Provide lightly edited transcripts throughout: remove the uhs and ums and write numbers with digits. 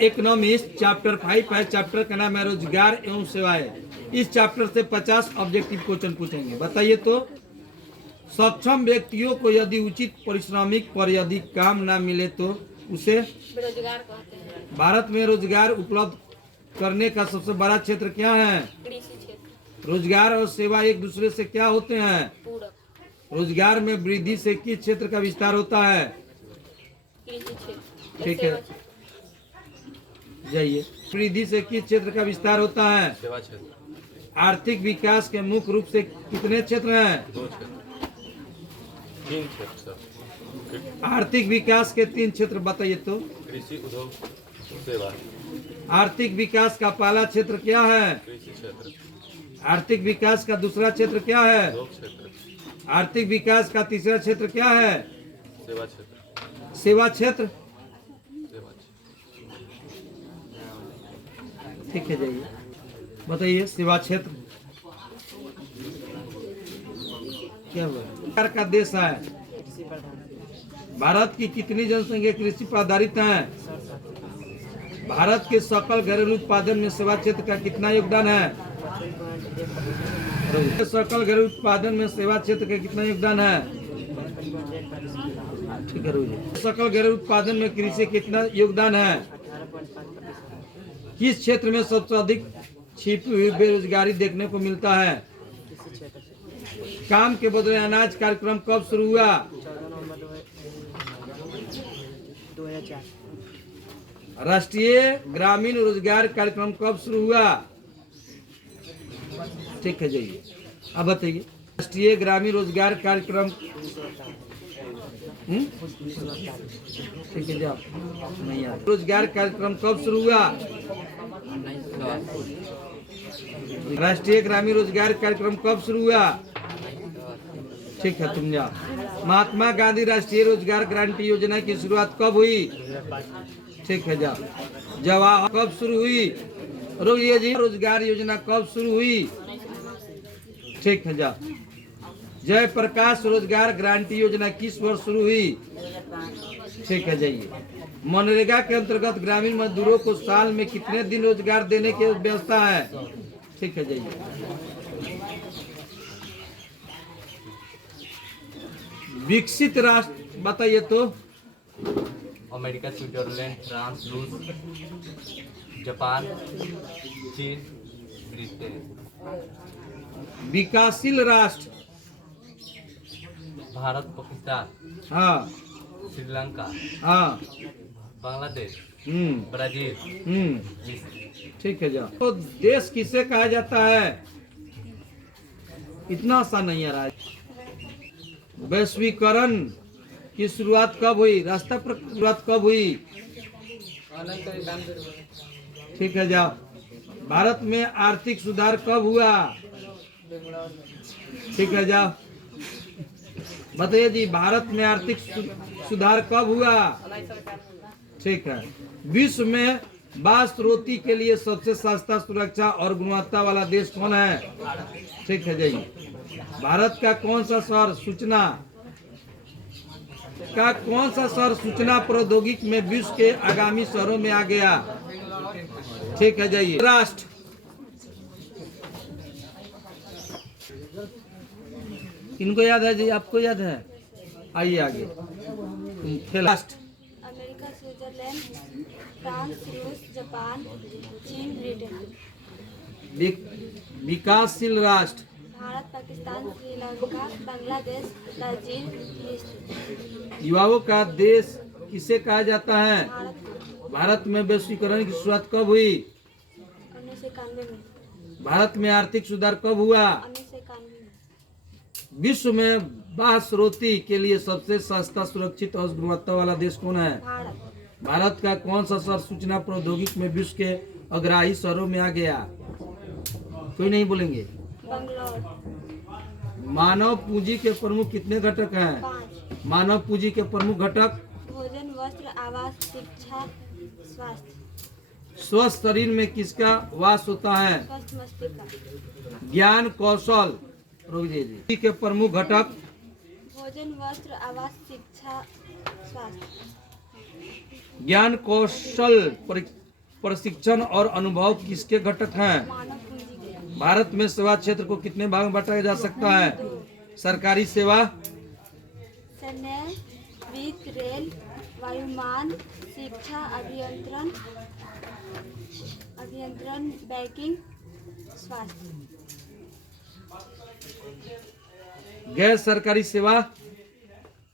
Economics chapter 5 है। Chapter का नाम है रोजगार एवं सेवाएं। इस चैप्टर से 50 ऑब्जेक्टिव क्वेश्चन पूछेंगे। बताइए तो, सक्षम व्यक्तियों को यदि उचित पारिश्रमिक पर यदि काम ना मिले तो उसे बेरोजगार कहते हैं। भारत में रोजगार उपलब्ध करने का सबसे बड़ा क्षेत्र क्या है? कृषि क्षेत्र। रोजगार और सेवा एक दूसरे से क्या होते हैं? पूरक। रोजगार में वृद्धि से किस क्षेत्र का विस्तार होता है? कृषि क्षेत्र। ठीक है, जाइए। वृद्धि से किस क्षेत्र का विस्तार होता है? सेवा क्षेत्र। आर्थिक विकास के मुख्य रूप से कितने क्षेत्र हैं? 2 क्षेत्र, 3 क्षेत्र। आर्थिक विकास के 3 क्षेत्र बताइए तो। कृषि, उद्योग, सेवा। आर्थिक विकास का पहला क्षेत्र क्या है? कृषि क्षेत्र। आर्थिक विकास का दूसरा क्षेत्र क्या है? उद्योग क्षेत्र। आर्थिक विकास का तीसरा क्षेत्र क्या है? सेवा क्षेत्र। सेवा क्षेत्र। सेवा क्षेत्र। ठीक है, जाइए बताइए। सेवा क्षेत्र क्या हुआ? सरकार का देश है। भारत की कितनी जनसंख्या कृषि पर आधारित है? भारत के सकल घरेलू उत्पादन में सेवा क्षेत्र का कितना योगदान है? सकल घरेलू उत्पादन में सेवा क्षेत्र का कितना योगदान है? ठीक है। सकल घरेलू उत्पादन में कृषि कितना योगदान है? किस क्षेत्र में सबसे अधिक छिपी हुई बेरोजगारी देखने को मिलता है? काम के बदले अनाज कार्यक्रम कब शुरू हुआ? 2004। राष्ट्रीय ग्रामीण रोजगार कार्यक्रम कब शुरू हुआ? ठीक है, जाइए अब बताइए। राष्ट्रीय ग्रामीण रोजगार कार्यक्रम ठीक है, जाओ नहीं यार। रोजगार कार्यक्रम कब शुरू हुआ? राष्ट्रीय ग्रामीण रोजगार कार्यक्रम कब शुरू हुआ? ठीक है, तुम जाओ। महात्मा गांधी राष्ट्रीय रोजगार गारंटी योजना की शुरुआत कब हुई? ठीक है, जाओ। जवाहर कब शुरू हुई? रोहिए जी, रोजगार योजना कब शुरू हुई? ठीक है, जाओ। जयप्रकाश रोजगार गारंटी योजना किस वर्ष शुरू हुई? ठीक है, जाइए। मनरेगा के अंतर्गत ग्रामीण मजदूरों को साल में कितने दिन रोजगार देने की व्यवस्था है? ठीक है, जाइए। विकसित राष्ट्र बताइए तो। अमेरिका, स्विट्जरलैंड, फ्रांस, रूस, जापान, चीन, ब्रिटेन। विकासशील राष्ट्र भारत, पाकिस्तान, हाँ श्रीलंका, हाँ, बांग्लादेश, ब्राजील, मिस्र। ठीक है, जाओ। तो देश किसे कहा जाता है? इतना आसान नहीं है राज। वैश्वीकरण की शुरुआत कब हुई? रास्ता पर शुरुआत कब हुई? ठीक है, जाओ। भारत में आर्थिक सुधार कब हुआ? ठीक है, जाओ। बताइए जी, भारत में आर्थिक सुधार कब हुआ? ठीक है। विश्व में बांस रोटी के लिए सबसे सस्ता, सुरक्षा और गुणवत्ता वाला देश कौन है? ठीक है, जाइए। भारत का कौन सा शहर सूचना प्रौद्योगिकी में विश्व के आगामी शहरों में आ गया? ठीक है, जाइए। राष्ट्र इनको याद है जी? आपको याद है? आइए आगे। राष्ट्र अमेरिका, स्विट्जरलैंड, फ्रांस, रूस, जापान, चीन, ब्रिटेन। विकासशील राष्ट्र भारत, पाकिस्तान, श्रीलंका, बांग्लादेश, ब्राजील, मिस्र। युवाओं का देश किसे कहा जाता है? भारत। भारत में वैश्वीकरण की शुरुआत कब हुई? 1991 में। भारत में आर्थिक सुधार कब हुआ? 1991 में। विश्व में बांस रोटी के लिए सबसे सस्ता, सुरक्षित और गुणवत्ता वाला देश कौन है? भारत। भारत का कौन सा शहर सूचना प्रौद्योगिकी में विश्व के अग्रणी शहरों में आ गया? कोई नहीं बोलेंगे। बंगलौर। मानव पूंजी के प्रमुख कितने घटक हैं? 5। मानव पूंजी के प्रमुख घटक? भोजन, वस्त्र, आवास, शिक्षा, स्वास्थ्य। स्वस्थ शरीर में किसका वास होता है? स्वस्थ मस्तिष्क का। ज्ञान कौशल पूंजी के प्रमुख घटक? भोजन, वस्त्र, आवास, शिक्षा, स्वास्थ्य। ज्ञान कौशल प्रशिक्षण और अनुभव किसके घटक हैं? मानव पूंजी के। भारत में सेवा क्षेत्र को कितने भाग में बांटा जा सकता है? सरकारी सेवा, सैन्य, वित्त, रेल, वायुमान, शिक्षा, अभियंत्रण, बैंकिंग, स्वास्थ्य। गैर सरकारी सेवा,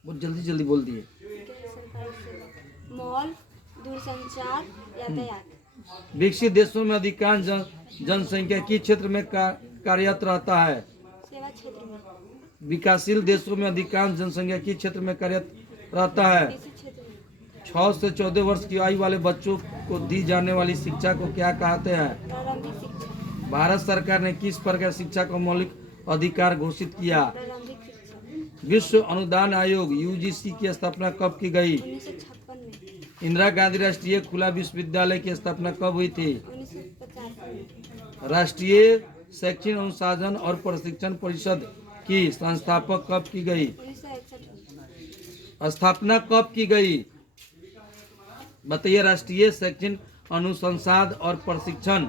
बहुत जल्दी जल्दी बोल दिए। गैर सरकारी सेवा, मॉल, दूरसंचार, यातायात। विकसित देशों में अधिकांश जनसंख्या किस क्षेत्र में कार्यरत रहता है? सेवा क्षेत्र में। विकासशील देशों में अधिकांश जनसंख्या किस क्षेत्र में कार्यरत रहता है? कृषि क्षेत्र में। 6 से 14 वर्ष की आयु वाले बच्चों को दी जाने वाली शिक्षा को क्या कहते हैं? प्रारंभिक शिक्षा। भारत सरकार ने किस प्रकार शिक्षा को मौलिक अधिकार घोषित किया? प्रारंभिक शिक्षा। विश्व अनुदान आयोग यूजीसी की स्थापना कब की गई? 1956 में। इंदिरा गांधी राष्ट्रीय खुला विश्वविद्यालय की स्थापना कब हुई थी? 1985 में। राष्ट्रीय शैक्षिक अनुसंधान और प्रशिक्षण परिषद की संस्थापक कब की गई? 1961 में। स्थापना कब की गई? बताइए। राष्ट्रीय शैक्षिक अनुसंधान और प्रशिक्षण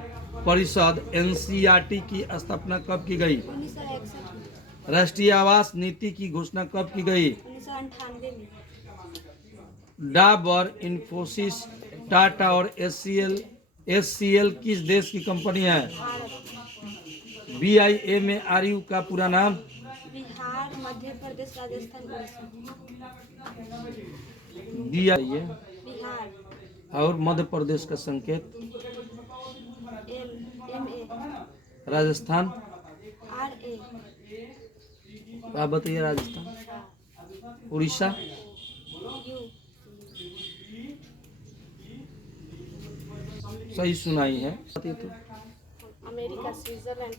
परिषद एनसीईआरटी की स्थापना कब की गई? 1961 में। राष्ट्रीय आवास नीति की घोषणा कब की गई? 1998 में। डाबर, इन्फोसिस, टाटा और एचसीएल किस देश की कंपनी है? भारत। BIMRU का पूरा नाम? बिहार, मध्य प्रदेश, राजस्थान, उड़ीसा। दिया है बिहार। और मध्य प्रदेश का संकेत? MA। राजस्थान? RA। आप बताइए। राजस्थान? उड़ीसा? U। सही सुनाई है। बताइए तो। अमेरिका, स्विट्जरलैंड,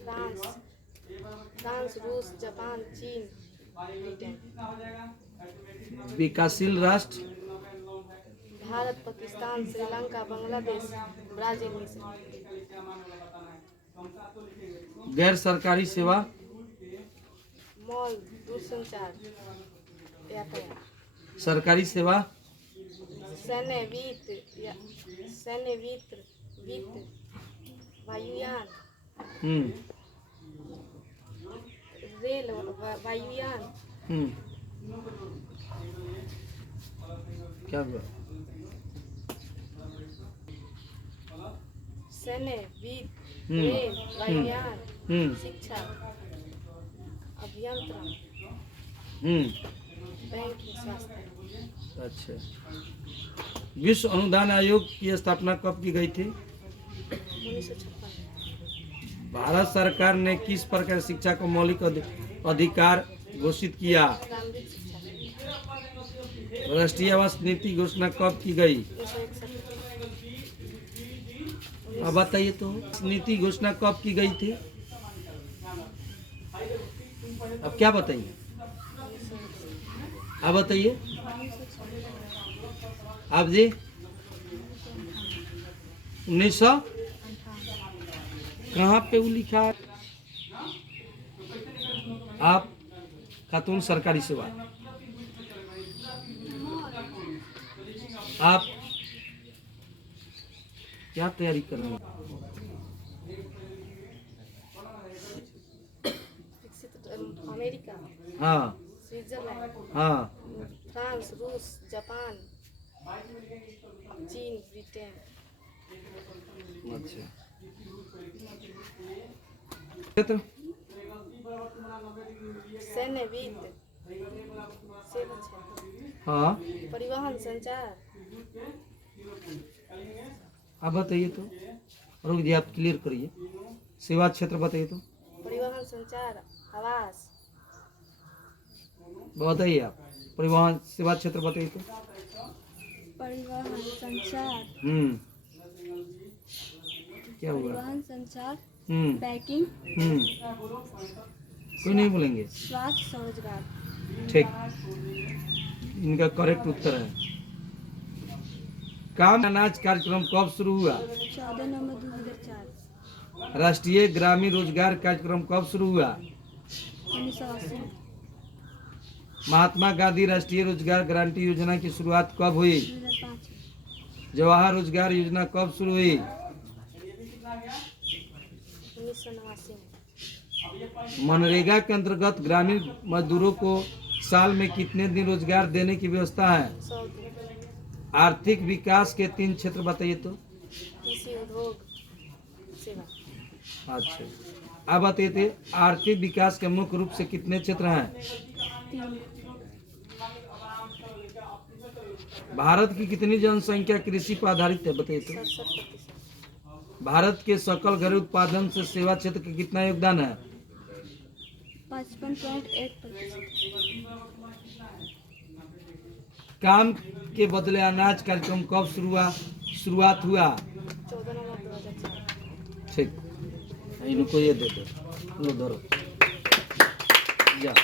फ्रांस, रूस, जापान, चीन, ब्रिटेन। विकासशील राष्ट्र? भारत, पाकिस्तान, श्रीलंका, बांग्लादेश, ब्राजील, मिस्र। गैर सरकारी सेवा? मॉल, दूरसंचार, यातायात। सरकारी सेवा? सैन्य, वित्त, वायुयान, हम्म रेल, वायुयान, हम्म क्या हुआ? सैन्य, वित्त, हम्म, रेल, वायुयान, हम्म, शिक्षा, अभियंत्रण, बैंकिंग, स्वास्थ्य। अच्छा। विश्व अनुदान आयोग की स्थापना कब की गई थी? 1956। भारत सरकार ने किस प्रकार शिक्षा को मौलिक अधिकार घोषित किया? प्रारंभिक शिक्षा। राष्ट्रीय आवास नीति घोषणा कब की गई? 1961। अब बताइए तो। नीति घोषणा कब की गई थी? अब क्या बताइए? आप बताइए। आप जी? 1900 कहाँ पे वो लिखा है? आप खातून सरकारी सेवा, आप क्या तैयारी कर रहे हैं? अमेरिका, हाँ स्विट्जरलैंड, हाँ। फ्रांस, रूस, जापान, चीन, ब्रिटेन। अच्छा। क्षेत्र? सैन्य, वित्त, सेवा क्षेत्र, हाँ। परिवहन, संचार। आप बताइए तो। रुक जी, आप क्लियर करिए। सेवा क्षेत्र बताइए तो। परिवहन, संचार, आवास। बताइए आप। परिवहन सेवा क्षेत्र बताइए तो। परिवहन, संचार, क्या हुआ? परिवहन, संचार, हम्म बैंकिंग, कोई नहीं बोलेंगे। स्वास्थ्य, स्वरोजगार। ठीक, इनका करेक्ट उत्तर है। काम अनाज कार्यक्रम कब शुरू हुआ? 14 नवंबर 2004। राष्ट्रीय ग्रामीण रोजगार कार्यक्रम कब शुरू हुआ? 1980। महात्मा गांधी राष्ट्रीय रोजगार गारंटी योजना की शुरुआत कब हुई? 2005। जवाहर रोजगार योजना कब शुरू हुई? 1989 में। मनरेगा के अंतर्गत ग्रामीण मजदूरों को साल में कितने दिन रोजगार देने की व्यवस्था है? 100 दिन। आर्थिक विकास के 3 क्षेत्र बताइए तो। कृषि, उद्योग, सेवा। अच्छा, अब बताइए थे, आर्थिक विकास के मुख्य रूप से कितने क्षेत्र हैं? 3। भारत की कितनी जनसंख्या कृषि पर आधारित है बताइए तो। 67%। भारत के सकल घरेलू उत्पादन से सेवा क्षेत्र का कितना योगदान है? 55.8%। काम के बदले अनाज कार्यक्रम कब शुरुआत हुआ? 14 नवंबर 2004। ठीक, इनको ये दे दो, लो धरो, जा।